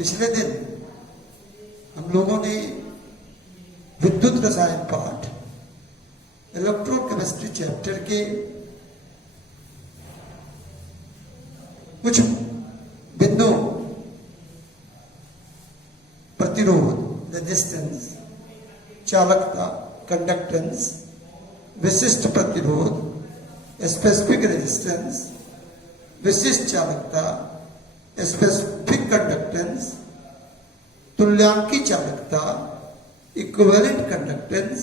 पिछले दिन हम लोगों ने विद्युत रसायन पाठ इलेक्ट्रोकेमिस्ट्री चैप्टर के कुछ बिंदु प्रतिरोध, रेजिस्टेंस, चालकता, कंडक्टेंस, विशिष्ट प्रतिरोध, स्पेसिफिक रेजिस्टेंस, विशिष्ट चालकता, स्पेसिफिक कंडक्टेंस, तुल्यांकी चालकता, इक्विवेलेंट कंडक्टेंस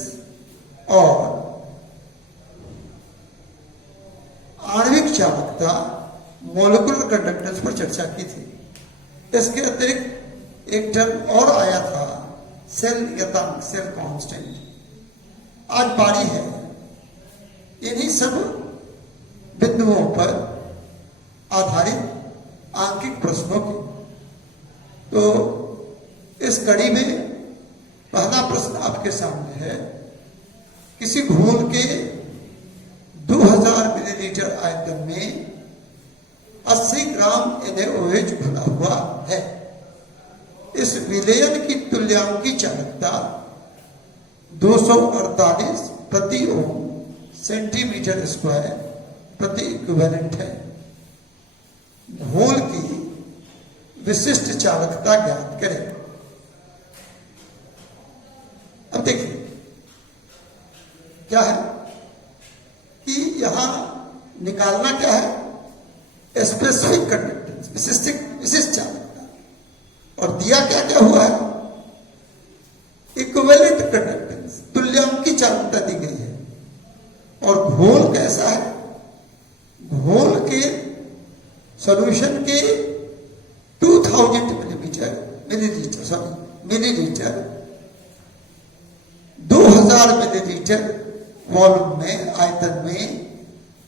और आणविक चालकता, मॉलिक्यूलर कंडक्टेंस पर चर्चा की थी। इसके अतिरिक्त एक टर्म और आया था, सेल यतांक, सेल कांस्टेंट। आज बारी है इन्हीं सब बिंदुओं पर आधारित आंकिक प्रश्नों की। तो इस कड़ी में पहला प्रश्न आपके सामने है, किसी घोल के 2000 मिलीलीटर आयतन में 80 ग्राम NaOH घुला हुआ है। इस विलयन की तुल्यांकी चालकता 248 प्रति ओम सेंटीमीटर स्क्वायर प्रति इक्विवेलेंट है। घोल की विशिष्ट चालकता ज्ञात करें। अब देखिए क्या है कि यहां निकालना क्या है, स्पेसिफिक कंडक्टेंस, विशिष्ट चालकता, और दिया क्या क्या हुआ है, इक्विवेलेंट कंडक्टेंस, तुल्यांकी चालकता दी गई है। और घोल कैसा है, घोल के सॉल्यूशन के 2000 मिलीलीटर 2000 मिलीलीटर वॉल्यूम में, आयतन में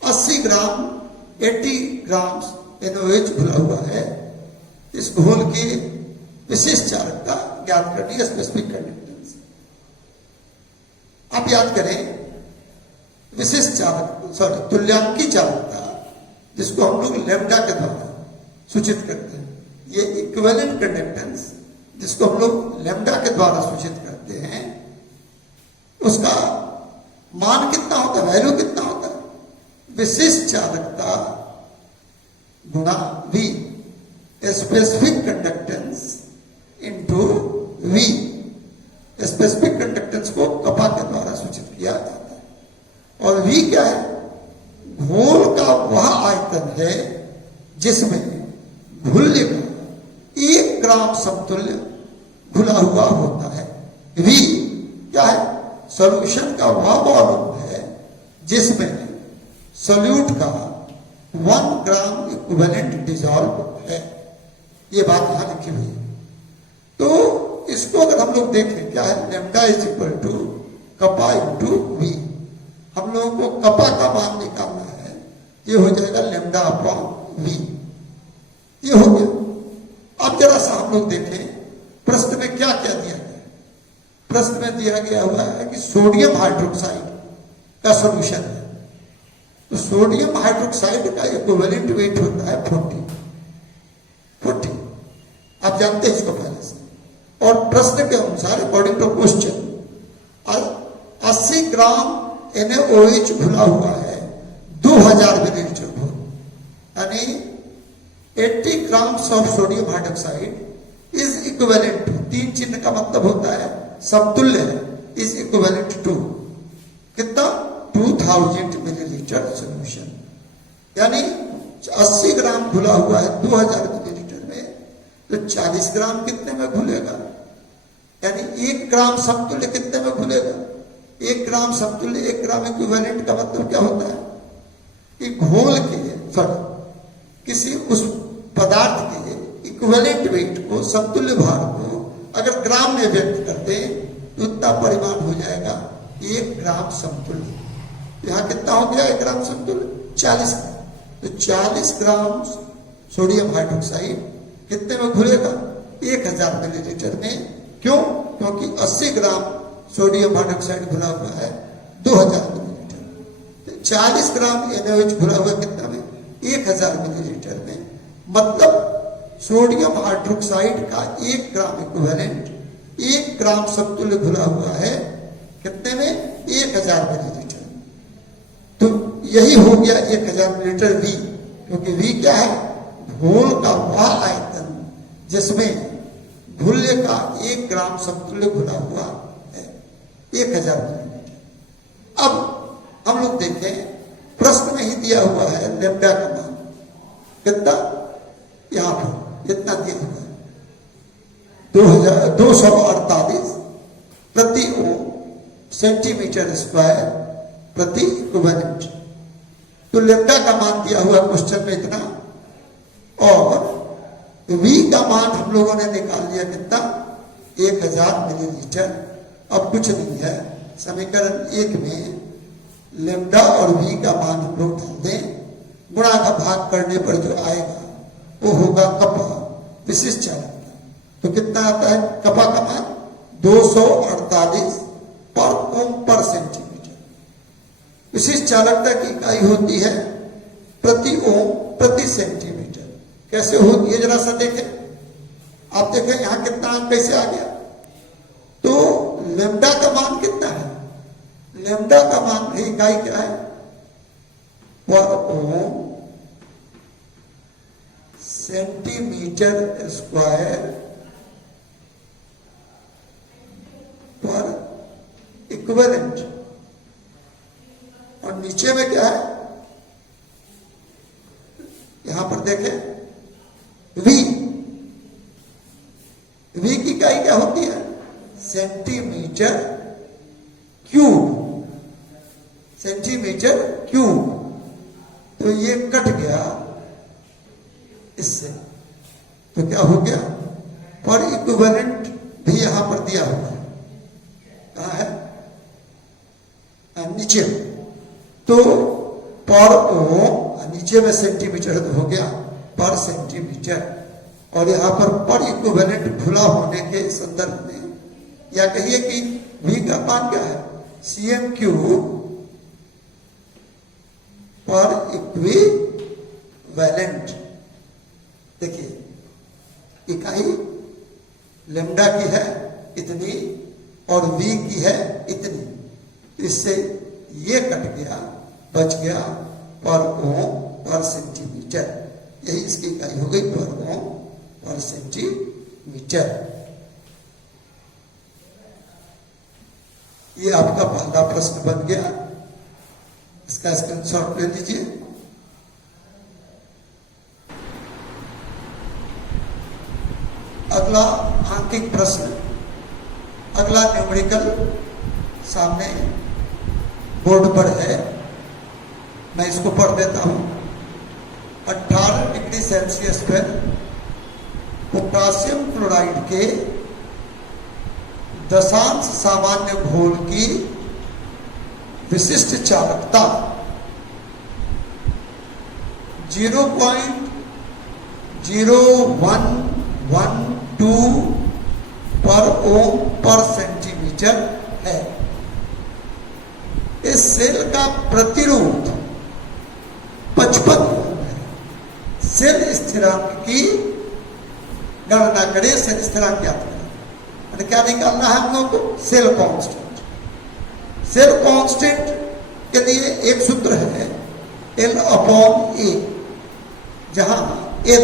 80 ग्राम NaOH घुला हुआ है। इस घोल की विशिष्ट चालकता ज्ञात करनी है, स्पेसिफिक कंडक्टेंस। आप याद करें, विशिष्ट चालक तुल्यांकी चालकता, जिसको हम लोग लैम्डा के द्वारा सूचित करते हैं, ये इक्विवेलेंट कंडक्टेंस, जिसको हम लोग लैम्डा के द्वारा सूचित करते हैं, उसका मान कितना होता है, वैल्यू कितना होता है, विशिष्ट चालकता गुणा V, specific conductance into V। Specific conductance को कपा के द्वारा सूचित किया जाता है। और V क्या है, घोल का वह आयतन है जिसमें घुलने का 1 ग्राम समतुल्य घुला हुआ होता है। V क्या है, सॉल्यूशन का वह वॉल्यूम है जिसमें सॉल्यूट का 1 ग्राम इक्विवेलेंट डिसॉल्व है। ये बात यहां लिखी हुई है। तो इसको अगर हम लोग देखें, क्या है, lambda is equal to kappa into V। हम लोगों को कपा का मान निकालना है, ये हो जाएगा लैम्डा अपॉन V। ये हो गया। अब जरा सा हम लोग देखें प्रश्न में क्या क्या दिया गया। प्रश्न में दिया गया हुआ है कि सोडियम हाइड्रोक्साइड का सॉल्यूशन है। तो सोडियम हाइड्रोक्साइड का इक्विवेलेंट वेट होता है 40। आप जानते हैं इसको पहले से। और प्रश्न के अनुसार according to question 80 gram NaOH घुला हुआ है 2000 मिलीलीटर घोल, यानी 80 grams of sodium hydroxide is equivalent to, 3 चिन्ह का मतलब होता है समतुल्य है, इज इक्विवेलेंट टू कितना, 2000 मिलीलीटर सॉल्यूशन। यानी 80 ग्राम घुला हुआ है 2000 मिलीलीटर में, तो 40 ग्राम कितने में घुलेगा, यानी 1 ग्राम समतुल्य कितने में घुलेगा, 1 ग्राम समतुल्य, 1 ग्राम इक्विवेलेंट का मतलब क्या होता है कि घोल के किसी उस पदार्थ के इक्विवेलेंट वेट को, समतुल्य भार को अगर ग्राम में व्यक्त करते तो इतना परिमाण हो जाएगा 1 ग्राम समतुल्य। यहां कितना हो गया 1 ग्राम समतुल्य, 40 ग्राम। तो 40 ग्राम सोडियम हाइड्रोक्साइड कितने में घुलेगा, 1000 मिलीलीटर में। क्यों, क्योंकि 80 ग्राम सोडियम हाइड्रोक्साइड घुला हुआ है 2000 मिलीलीटर। 40 ग्राम NaOH घुला हुआ कितना में, 1000 मिलीलीटर में। मतलब सोडियम हाइड्रोक्साइड का 1 ग्राम इक्विवेलेंट 1 ग्राम समतुल्य घुला हुआ है कितने में 1000 मिलीलीटर। तो यही हो गया 1000 मिलीलीटर वी, क्योंकि वी क्या है घोल का वह आयतन जिसमें घुल्य का 1 ग्राम समतुल्य घुला हुआ है 1000 मिलीलीटर। अब हम लोग देखें प्रश्न में ही दिया हुआ है लेम्डा का मान कितना, यहां पर इतना दिया हुआ है 248 प्रति ओम सेंटीमीटर स्क्वायर प्रति इक्विवेलेंट। तो लेम्डा का मान दिया हुआ क्वेश्चन में इतना, और V का मान हम लोगों ने निकाल लिया कितना 1000 मिलीलीटर। अब कुछ नहीं है, समीकरण 1 में लेम्डा और V का मान हम लोग डाल दें, गुणा का भाग करने पर जो आएगा वो होगा कपा विशिष्ट चालकता। तो कितना आता है कपा का मान 248 पर ओम पर सेंटीमीटर। विशिष्ट चालकता की इकाई होती है प्रति ओम प्रति सेंटीमीटर। कैसे होती है जरा सा देखें, आप देखें यहां कितना कैसे आ गया। तो लेम्डा का मान कितना है, लेम्डा का मान इकाई क्या है पर ओम सेंटीमीटर स्क्वायर पर इक्विवेलेंट। और नीचे में क्या है, यहां पर देखें V, V की इकाई क्या होती है सेंटीमीटर क्यूब, सेंटीमीटर क्यूब। तो ये कट गया इससे, तो क्या हो गया पर इक्विवेलेंट भी यहां पर दिया हुआ है, कहां है नीचे। तो पर ओम नीचे में सेंटीमीटर तो हो गया पर सेंटीमीटर, और यहां पर इक्विवेलेंट खुला होने के संदर्भ में या कहिए कि V का मान क्या है CM क्यूब पर इक्विवेलेंट। देखिए इकाई लेम्डा की है इतनी और V की है इतनी, इससे ये कट गया, बच गया पर ओम पर सेंटीमीटर। यही इसकी इकाई हो गई पर ओम पर सेंटीमीटर। ये आपका पहला प्रश्न बन गया, इसका स्क्रीनशॉट ले लीजिए। अगला आंकिक प्रश्न, अगला न्यूमेरिकल सामने बोर्ड पर है, मैं इसको पढ़ देता हूं। 18 डिग्री सेल्सियस पर पोटासियम क्लोराइड के दशांश सामान्य घोल की विशिष्ट चालकता 0.0112 पर ओम पर सेंटीमीटर है। इस सेल का प्रतिरोध 55 ओम है। सेल स्थिरांक की गणना करें, सेल स्थिरांक ज्ञात करें। क्या निकालना है हम लोग को सेल कांस्टेंट। सेल कांस्टेंट के लिए एक सूत्र है L/A, जहां L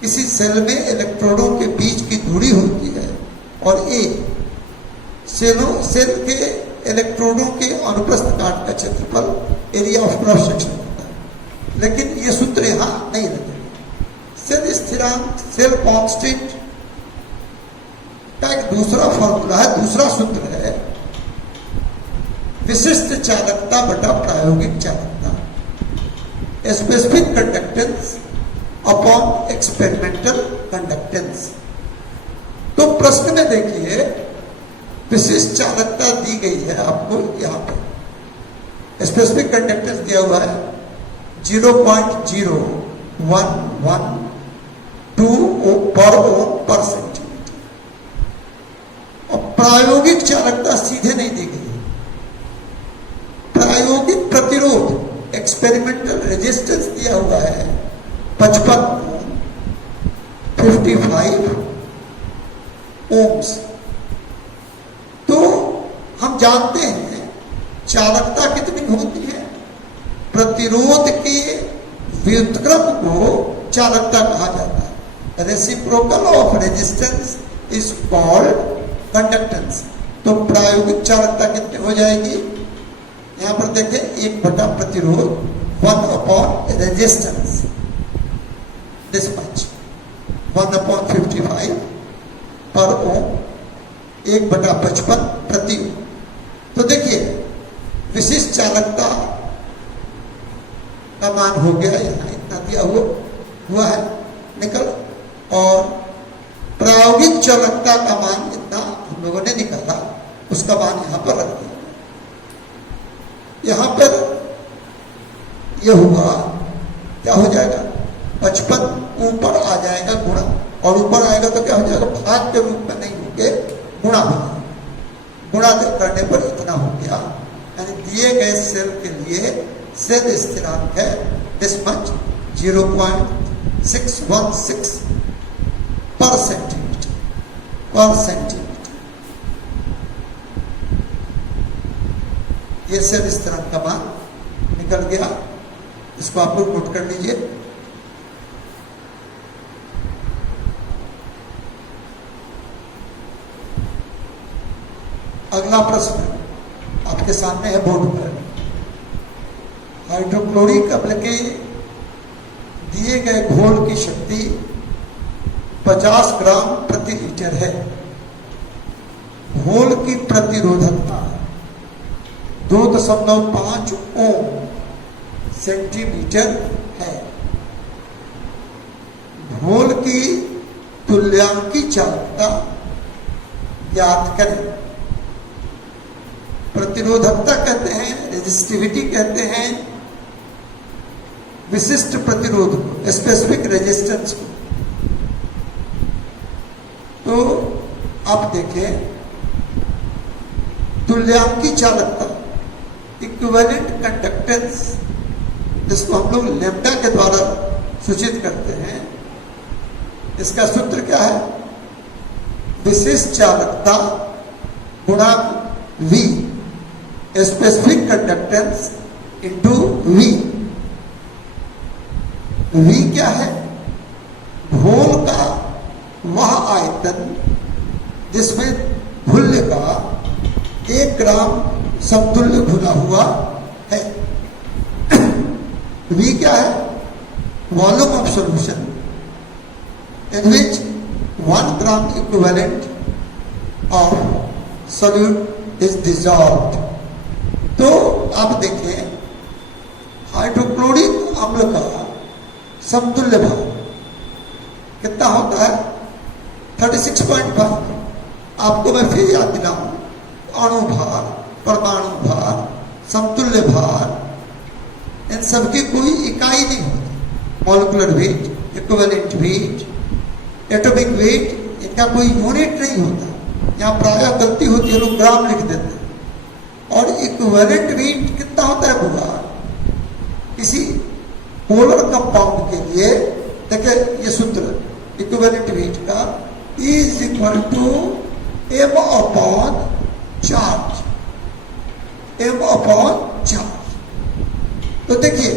किसी सेल में इलेक्ट्रॉनों के बीच की दूरी होती है और A सेल के इलेक्ट्रॉनों के अनुप्रस्थ काट का क्षेत्रफल, एरिया ऑफ क्रॉस सेक्शन होता है। लेकिन ये सूत्र यहां नहीं लगेगा। सेल स्थिरांक सेल कांस्टेंट का एक दूसरा फॉर्मूला है, दूसरा सूत्र है विशिष्ट चालकता बटा प्रायोगिक चालकता, specific conductance upon experimental conductance. तो प्रश्न में देखिए विशिष्ट चालकता दी गई है आपको, यहां पर स्पेसिफिक कंडक्टेंस दिया हुआ है 0.0112 पर ओम पर सेंटीमीटर। और प्रायोगिक चालकता सीधे नहीं दी गई है। प्रायोगिक प्रतिरोध एक्सपेरिमेंटल रेजिस्टेंस दिया हुआ है 55 ओम 55 ओम्स। तो हम जानते हैं चालकता कितनी होती है, प्रतिरोध के व्युत्क्रम को चालकता कहा जाता है। Reciprocal of resistance is called conductance. तो प्रायोगिक चालकता कितनी हो जाएगी, यहां पर देखें 1 बटा प्रतिरोध 1/रेजिस्टेंस, दिस मच 1/55 पर ओम, 1/55 प्रति ओम। तो देखिए विशिष्ट चालकता का मान हो गया, यहाँ इतना दिया हुआ है निकल, और प्रायोगिक चालकता का मान इतना हम लोगों ने निकाला, उसका मान यहाँ पर रख दिया। यहाँ पर यह हुआ, क्या हो जाएगा, 55 ऊपर आ जाएगा गुणा, और ऊपर आएगा तो क्या हो जाएगा, भाग के रूप में नहीं होके गुणा हो जाएगा। गुणा करने पर इतना हो गया, यानी दिए गए सेल के लिए सेल स्थिरांक है दिस मच 0.616 पर सेंटीमीटर। ये सेल स्थिरांक का मान निकल गया, इसको आप लोग नोट कर लीजिए। अगला प्रश्न आपके सामने है बोर्ड पर। हाइड्रोक्लोरिक अम्ल के दिए गए घोल की शक्ति 50 ग्राम प्रति लीटर है। घोल की प्रतिरोधकता 2.5 ओम सेंटीमीटर है। घोल की तुल्यांकी चालकता ज्ञात करें। प्रतिरोधकता कहते हैं, रेजिस्टिविटी कहते हैं विशिष्ट प्रतिरोध को, स्पेसिफिक रेजिस्टेंस को। तो आप देखें तुल्यांकी चालकता, इक्विवेलेंट कंडक्टेंस, जिसको हम लोग लैम्डा के द्वारा सूचित करते हैं, इसका सूत्र क्या है, विशिष्ट चालकता गुणा V, specific conductance into V। V क्या है, घोल का वह आयतन जिसमें घुल्य का 1 ग्राम समतुल्य घुला हुआ है। V क्या है, volume of solution in which 1 gram equivalent of solute is dissolved. तो आप देखें हाइड्रोक्लोरिक अम्ल का समतुल्य भार कितना होता है, 36.5। आपको मैं फिर याद दिलाऊं, अणु भार, परमाणु भार, समतुल्य भार, इन सबकी कोई इकाई नहीं होती। Molecular weight, equivalent weight, atomic weight, इनका कोई यूनिट नहीं होता। यहाँ प्रायः गलती होती है, लोग ग्राम लिख देते हैं। और इक्विवेलेंट वेट कितना होता है बुआ, किसी पोलर कंपाउंड के लिए देखिए ये सूत्र इक्विवेलेंट वेट का is equal to m upon charge, m upon charge. तो देखिए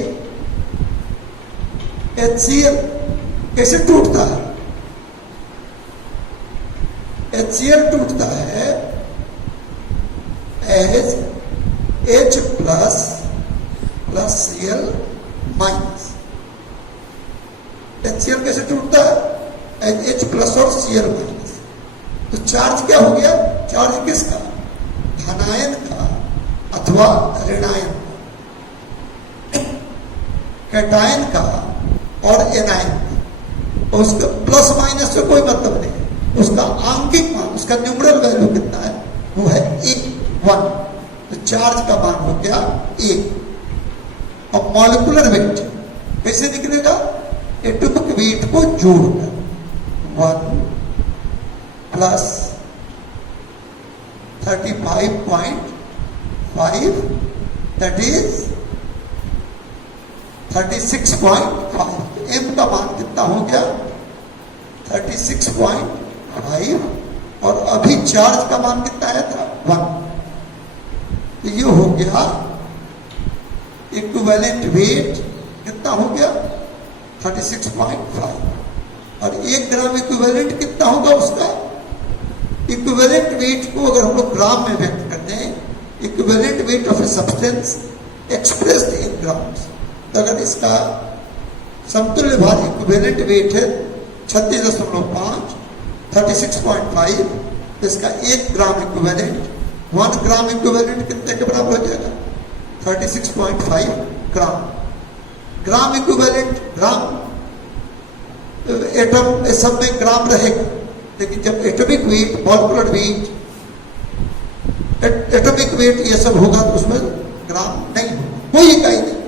HCl कैसे टूटता है, HCl टूटता है as H plus plus Cl minus. HCl कैसे टूटता है, एज H प्लस और Cl माइनस। तो चार्ज क्या हो गया, चार्ज किसका, धनायन का अथवा ऋणायन का, कैटायन का और एनायन का। और उसका प्लस माइनस से कोई मतलब नहीं, उसका आंकिक मान, उसका न्यूमरल वैल्यू कितना है, वो है 1। तो चार्ज का मान हो गया 1। और मॉलिक्यूलर वेट कैसे निकलेगा, एटॉमिक वेट को जोड़कर 1 प्लस 35.5 दैट इज 36.5। m का मान कितना हो गया, 36.5 36.5 और अभी चार्ज का मान कितना आया था 1। तो ये हो गया इक्विवेलेंट वेट कितना हो गया 36.5 और 1 ग्राम इक्विवेलेंट कितना होगा उसका। इक्विवेलेंट वेट को अगर हम लोग ग्राम में व्यक्त करते हैं, equivalent weight of a substance expressed in grams, तो अगर इसका समतुल्य भार इक्विवेलेंट वेट है 36.5 36.5, तो इसका 1 ग्राम इक्विवेलेंट 1 ग्राम इक्विवेलेंट कितने के बराबर हो जाएगा 36.5 ग्राम। ग्राम इक्विवेलेंट ग्राम एटम सब में ग्राम रहेगा, लेकिन जब atomic weight molecular weight atomic weight ये सब होगा तो उसमें ग्राम नहीं होगा, कोई इकाई नहीं।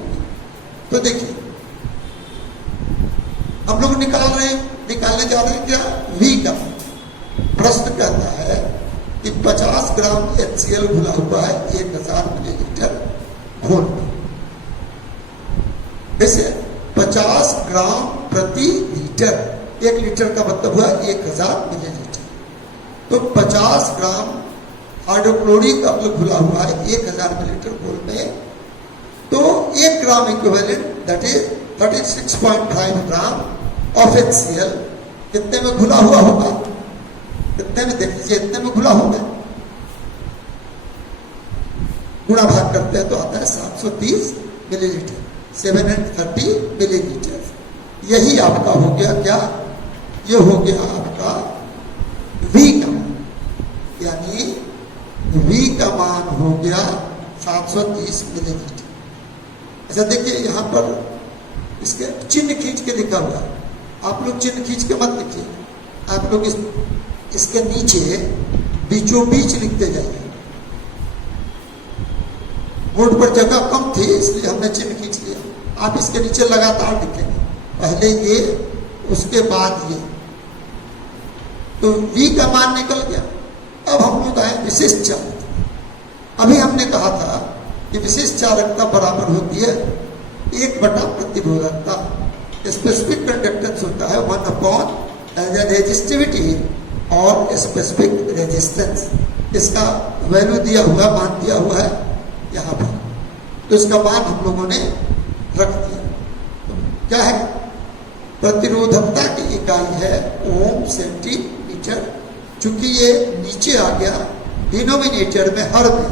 तो देखिए हम लोग निकालने जा रहे हैं क्या V का। प्रश्न कहता है कि 50 ग्राम HCl घुला हुआ है 1000 मिलीलीटर घोल में। ऐसे 50 ग्राम प्रति लीटर, 1 लीटर का मतलब हुआ 1000 मिलीलीटर। तो 50 ग्राम हाइड्रोक्लोरिक अम्ल घुला हुआ है 1000 मिलीलीटर घोल में। तो 1 gram equivalent that is 36.5 gram of HCl कितने में घुला हुआ होगा, कितने में देख लीजिए, इतने में घुला होगा। गुणा भाग करते हैं तो आता है 730 मिलीलीटर, 730 मिलीलीटर। यही आपका हो गया क्या, ये हो गया आपका V का मान, यानी V का मान हो गया 730 मिलीलीटर। अच्छा देखिए यहाँ पर इसके चिन्ह खींच के लिखा हुआ है, आप लोग चिन्ह खींच के मत लिखिए, आप लोग इसके नीचे बीचों बीच लिखते जाइए। बोर्ड पर जगह कम थी इसलिए हमने चिन्ह खींच लिया, आप इसके नीचे लगातार लिखेंगे, पहले ये उसके बाद ये। तो V का मान निकल गया। अब हम लोग आए विशिष्ट चालकता। अभी हमने कहा था कि विशिष्ट चालकता बराबर होती है 1 प्रतिरोधकता। स्पेसिफिक कंडक्टेंस होता है 1 रेजिस्टिविटी और स्पेसिफिक रेजिस्टेंस। इसका वैल्यू दिया हुआ, मान दिया हुआ है यहाँ पर, तो इसका मान हम लोगों ने रख दिया। तो क्या है, प्रतिरोधकता की इकाई है ओम सेंटीमीटर। चूंकि ये नीचे आ गया डिनोमिनेटर में, हर में,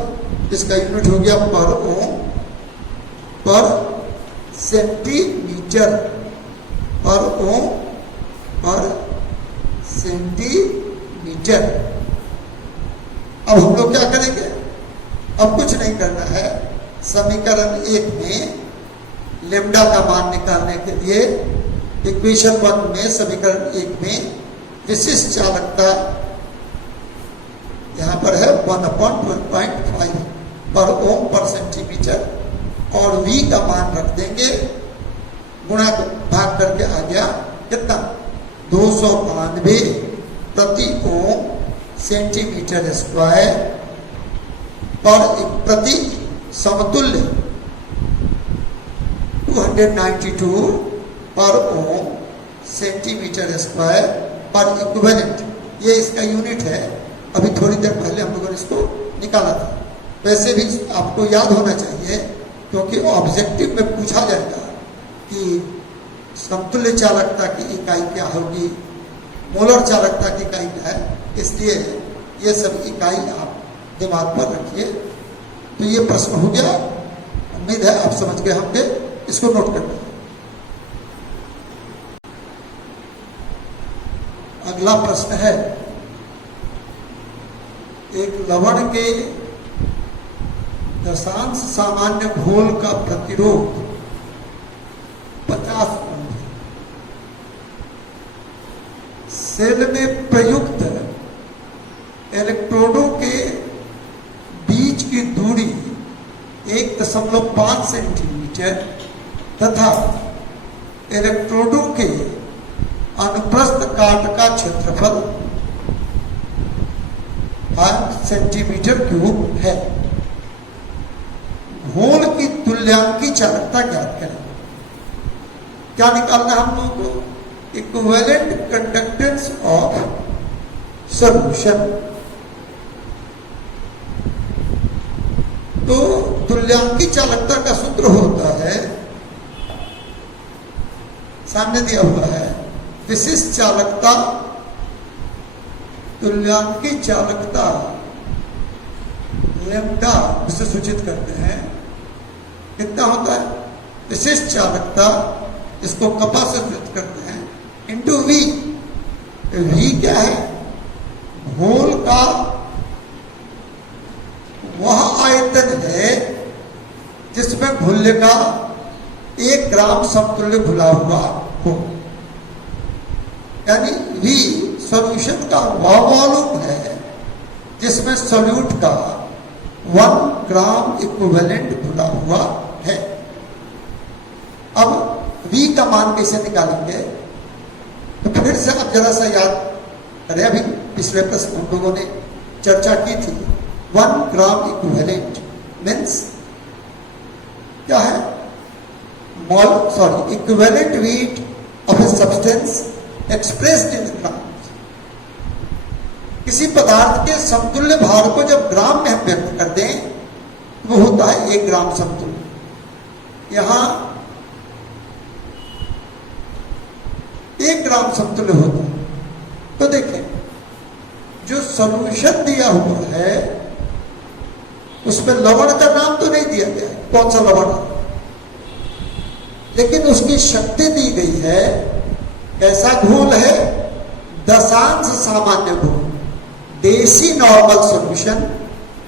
इसका यूनिट हो गया पर ओम पर सेंटीमीटर, पर ओम पर सेंटीमीटर। अब हम लोग क्या करेंगे, अब कुछ नहीं करना है। समीकरण 1 में लेम्डा का मान निकालने के लिए इक्वेशन 1 में, समीकरण 1 में विशिष्ट चालकता यहां पर है 1/12.5 पर ओम पर सेंटीमीटर, और V का मान रख देंगे, गुणा भाग करके आ गया कितना 292 प्रति ओम सेंटीमीटर स्क्वायर पर प्रति समतुल्य 292 पर ओम सेंटीमीटर स्क्वायर पर इक्विवेलेंट। ये इसका यूनिट है। अभी थोड़ी देर पहले हम लोगों ने इसको निकाला था। वैसे भी आपको याद होना चाहिए, क्योंकि ऑब्जेक्टिव में पूछा जाएगा कि समतुल्य चालकता की इकाई क्या होगी, मोलर चालकता की इकाई क्या है, इसलिए ये सब इकाई आप दिमाग पर रखिए। तो ये प्रश्न हो गया, उम्मीद है आप समझ गए होंगे, इसको नोट कर लीजिए। अगला प्रश्न है, एक लवण के दशांश सामान्य घोल का प्रतिरोध 50 ओम है। सेल में प्रयुक्त इलेक्ट्रोडों के बीच की दूरी 1.5 सेंटीमीटर तथा इलेक्ट्रोडों के अनुप्रस्थ काट का क्षेत्रफल 5 सेंटीमीटर क्यूब है। घोल की तुल्यांकी चालकता ज्ञात करें। क्या निकालना है हम लोगों को, इक्विवेलेंट कंडक्टेंस सॉल्यूशन। तो तुल्यांकी चालकता का सूत्र होता है, सामने दिया हुआ है, विशिष्ट चालकता, तुल्यांकी चालकता लैम्डा उसे सूचित करते हैं। कितना होता है? विशिष्ट चालकता, इसको कपा से सूचित करते हैं, इंटू वी। वी क्या है? घोल का वह आयतन है जिसमें घुल्ले का 1 ग्राम समतुल्य घुला हुआ हो, यानी वी सॉल्यूशन का वह वॉल्यूम है जिसमें सॉल्यूट का 1 ग्राम इक्विवेलेंट घुला हुआ है। अब V का मान कैसे निकालेंगे? तो फिर से आप जरा सा याद करें, अभी पिछले प्रश्न हम लोगों ने चर्चा की थी। 1 ग्राम इक्विवेलेंट मीन्स क्या है? Equivalent weight of a substance expressed in gram. किसी पदार्थ के समतुल्य भार को जब ग्राम में हम व्यक्त कर दें, वो होता है 1 ग्राम समतुल्य। यहां 1 ग्राम समतुल्य होता है। तो देखें, जो सॉल्यूशन दिया हुआ है उसमें लवण का नाम तो नहीं दिया गया है, कौन सा लवण है, लेकिन उसकी शक्ति दी गई है। कैसा घोल है? दशांश सामान्य घोल, देसी नॉर्मल सॉल्यूशन,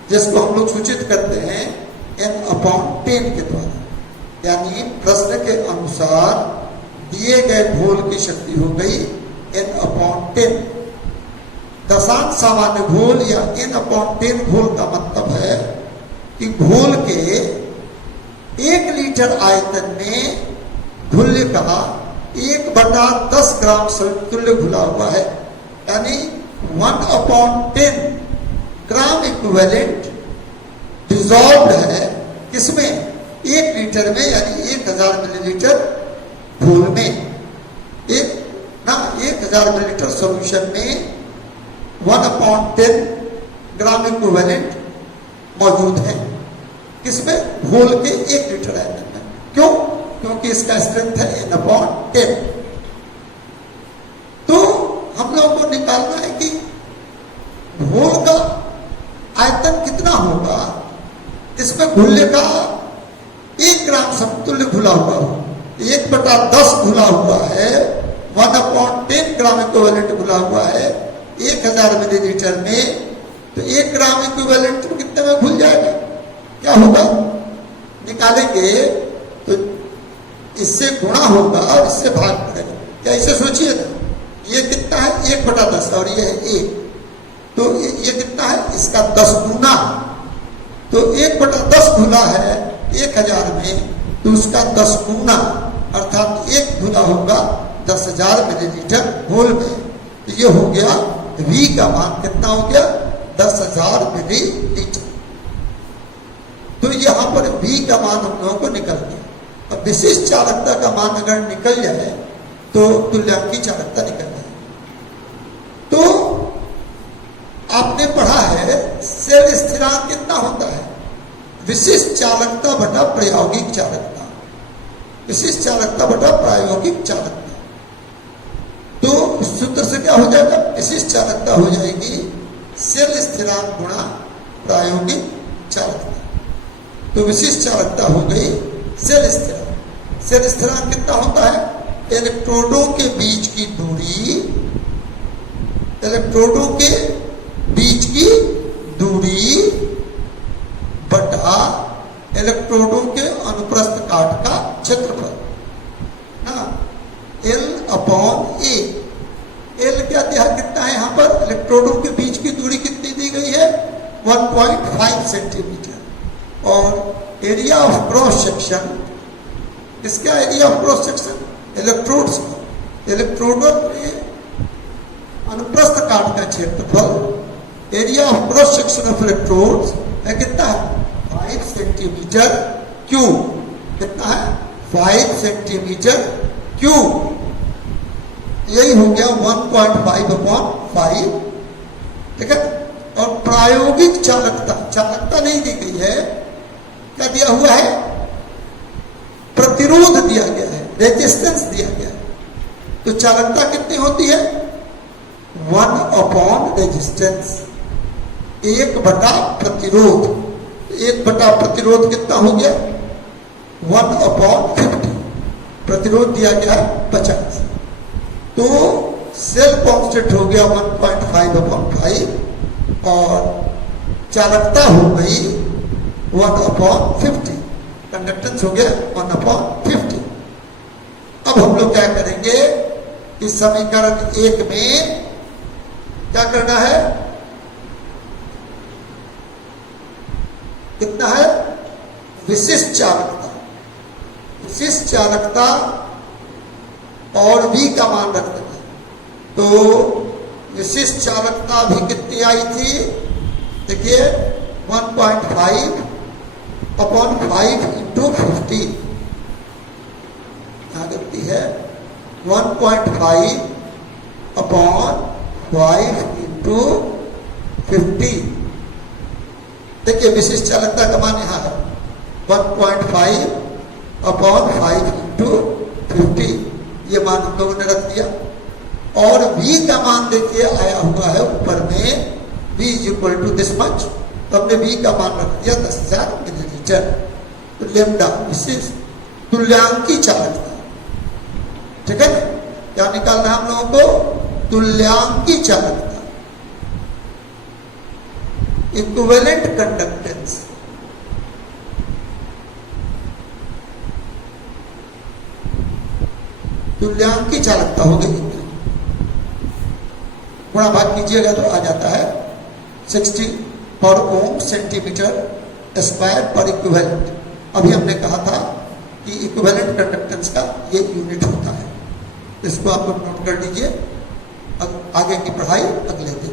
जिसको हम लोग सूचित करते हैं n/10 के द्वारा। यानी प्रश्न के अनुसार दिए गए घोल की शक्ति हो गई n/10। दशांश सामान्य घोल या n/10 घोल का मतलब है कि घोल के 1 लीटर आयतन में घुल्ले का 1/10 ग्राम समतुल्य घुला हुआ है, यानी 1/10 ग्राम इक्विवेलेंट डिजॉल्व है। किसमें? 1 लीटर में, यानी 1000 मिलीलीटर घोल में, 1000 मिलीलीटर सॉल्यूशन में 1/10 ग्राम इक्विवेलेंट मौजूद है। किसमें? घोल के 1 लीटर आयतन में। क्यों? क्योंकि इसका स्ट्रेंथ है n/10। तो हम लोगों को निकालना है कि घोल का आयतन कितना होगा इसमें घुल्ले का 1 ग्राम समतुल्य घुला हुआ हो। 1/10 घुला हुआ है, 1/10 ग्राम इक्विवेलेंट घुला हुआ है 1000 मिलीलीटर में। तो 1 ग्राम इक्विवेलेंट कितने में घुल जाएगा? क्या होगा? निकालेंगे तो इससे गुणा होगा और इससे भाग पड़ेगा। क्या इसे सोचिए ना, ये कितना है? 1/10 और ये है 1, तो ये कितना है? इसका 10 गुना। तो 1/10 घुला है 1000 में, तो उसका 10 गुना, अर्थात 1 घुला होगा 10,000 मिलीलीटर घोल में। तो ये हो गया V का मान। कितना हो गया? 10,000 मिलीलीटर। तो यहां पर V का मान हम लोगों को निकल गया। अब विशिष्ट चालकता का मान अगर निकल जाए तो तुल्यांकी चालकता निकल जाए। तो आपने पढ़ा है सेल स्थिरांक कितना होता है? विशिष्ट चालकता बटा प्रायोगिक चालकता, विशिष्ट चालकता बटा प्रायोगिक चालकता। तो इस सूत्र से क्या हो जाएगा? विशिष्ट चालकता हो जाएगी सेल स्थिरांक गुणा प्रायोगिक चालकता। तो विशिष्ट चालकता हो गई सेल स्थिरांक। सेल स्थिरांक कितना होता है? इलेक्ट्रोडों के बीच की दूरी, इलेक्ट्रोडों के बीच की दूरी बटा इलेक्ट्रोडों के अनुप्रस्थ काट का क्षेत्रफल ना, L/A। L क्या दिया? कितना है यहाँ पर? इलेक्ट्रोडों के बीच की दूरी कितनी दी गई है? 1.5 सेंटीमीटर। और एरिया ऑफ क्रॉस सेक्शन, इसका area of cross section electrodes का, इलेक्ट्रोडों के अनुप्रस्थ काट का क्षेत्रफल, area of cross section of electrodes है कितना है? 5 सेंटीमीटर क्यूब। कितना है? 5 सेंटीमीटर क्यूब। यही हो गया 1.5/5 ठीक है। और प्रायोगिक चालकता, चालकता नहीं दी गई है, क्या दिया हुआ है? प्रतिरोध दिया गया है, रेजिस्टेंस दिया गया है। तो चालकता कितनी होती है? 1 रेजिस्टेंस, 1 प्रतिरोध। 1 प्रतिरोध कितना हो गया? 1/50। प्रतिरोध दिया गया है 50, तो सेल कांस्टेंट हो गया 1.5/5 और चालकता हो गई 1/50, कंडक्टेंस हो गया 1/50। अब हम लोग क्या करेंगे, इस समीकरण 1 में क्या करना है? कितना है? विशिष्ट चालकता। विशिष्ट चालकता और V का मान रख देना। तो विशिष्ट चालकता भी कितनी आई थी? देखिए 1.5/5 × 50 क्या करती है? 1.5/5 × 50। देखिए विशिष्ट चालकता का मान यहां है 1.5/5 × 50, ये मान हम लोगों ने रख दिया। और V का मान देखिए आया हुआ है ऊपर में, V = दिस मच, तो हमने V का मान रख दिया 10,000 मिलीलीटर। तो लेमडा विशिष्ट तुल्यांकी चालकता, ठीक है। क्या निकालना है हम लोगों को? तुल्यांकी चालकता, इक्विवेलेंट कंडक्टेंस। तुल्यांकी चालकता हो गई, गुणा भाग कीजिएगा तो आ जाता है 60 पर ओम सेंटीमीटर स्क्वायर पर इक्विवेलेंट। अभी हमने कहा था कि इक्विवेलेंट कंडक्टेंस का ये यूनिट होता है, इसको आप लोग नोट कर लीजिए। आगे की पढ़ाई अगले दिन।